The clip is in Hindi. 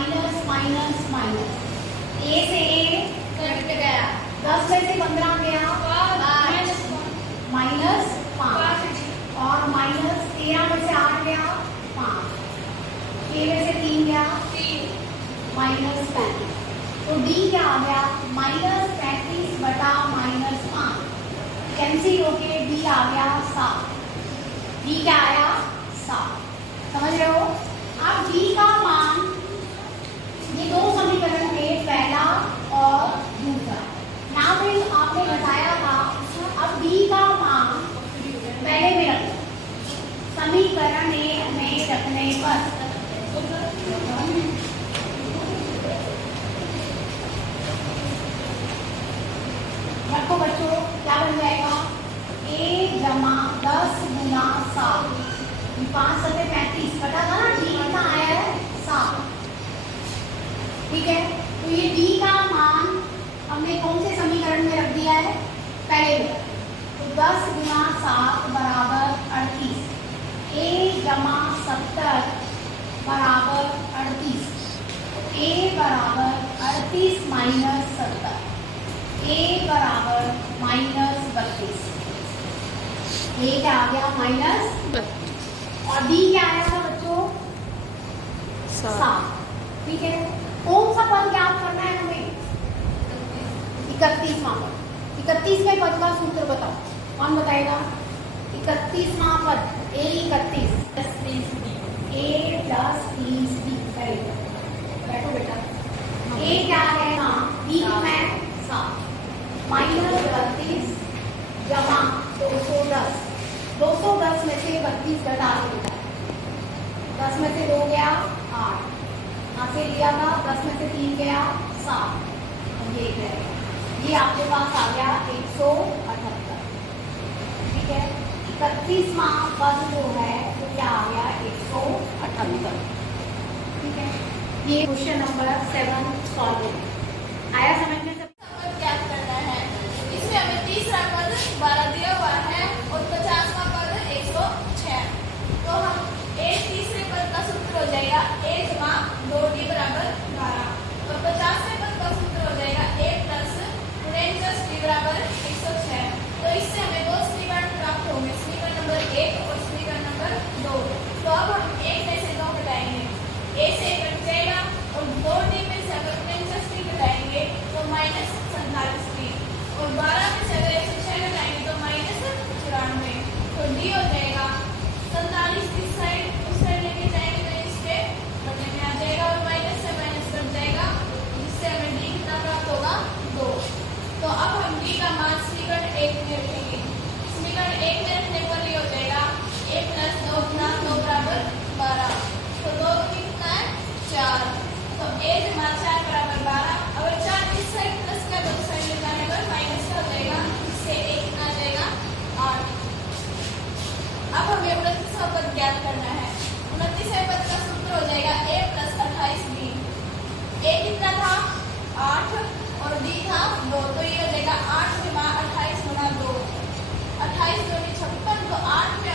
माइनस माइनस माइनस, ए से ए कट गया, 10 में से 15 गया माइनस 5, और माइनस 13 में से 8 गया 5, 6 में से 3 गया माइनस 35। तो डी क्या आ गया माइनस 35 बटा माइनस 5, कैंसिल होके डी आ गया 7। डी क्या आया 7, समझ रहे हो। अब डी का मान, ये दो समीकरण थे पहला और दूसरा, यहाँ पे आपने बताया था। अब डी का मान पहले में रखो, समीकरण ए में रखने पर रखो बच्चों, क्या बन जाएगा ए जमा 10 गुना 7, 5 सत्ते 35, पता था ना डी कितना आया है 7, ठीक है। तो ये डी का मान हमने कौन से समीकरण में रख दिया है पहले में, तो 10 गुना 7 बराबर 38, ए जमा 70 बराबर 38, ए बराबर 38 माइनस 70, ए बराबर माइनस 32, ए क्या आ गया माइनस, और डी क्या आया था बच्चों 7, ठीक है। कौन सा पद ज्ञात करना है हमें 31वां पद, 31वें पद का सूत्र बताओ, कौन बताएगा 31वां पद, ए 31 प्लस 30 ए प्लस 30 करेगा, बैठो बेटा, ए क्या है ना बी में 7 माइनस 32 जमा 210, 210 में से 32 घटा देगा, 10 में से 2 गया 8, यहाँ से लिया था 10 में से 3 गया 7, ये है, ये आपके पास आ गया 178, ठीक है। 31वां पद जो है तो क्या आ गया 178, ठीक है। ये क्वेश्चन नंबर 7 सॉल्व हो आया समझ में। ज्ञात करना है, इसमें हमें तीसरा पद 12 दिया हुआ है और 50वां पद 106, तो हम ए तीसरे पद का सूत्र हो जाएगा ए जमा 2d बराबर 12, और 50वें पद का सूत्र हो जाएगा ए प्लस 49d बराबर 106। तो इससे हमें दो समीकरण प्राप्त होंगे, समीकरण नंबर 1 और समीकरण नंबर 2। तो अब हम एक में से 2 घटाएंगे, ए से कट जाएगा, और 2d में से अगर 49d घटाएंगे तो माइनस 47d, और 12 में से अगर 106 घटाएंगे तो माइनस 94, तो डी हो जाएगा 47 इस साइड, उस साइड लेके जाएंगे तो इस पे बदले में आ जाएगा, और माइनस से माइनस कट जाएगा, जिससे हमें डी कितना प्राप्त होगा 2। तो अब हम डी का मान समीकरण 1 में रखेंगे, समीकरण 1 में रखने पर ये हो जाएगा a प्लस 2 गुना 2 बराबर 12, तो 2 कितना है 4, तो a जमा 4 बराबर 12, अगर 4 इस साइड प्लस का दूसरी साइड ले जाने पर माइनस का हो जाएगा, जिससे a कितना आ जाएगा 8। अब हमें 29वां पद ज्ञात करना है, 29वें पद का सूत्र हो जाएगा a प्लस 28b, a कितना था 8 और d था 2, तो ये हो जाएगा 8 जमा 28 गुना 2, 28 2 56, तो 8 में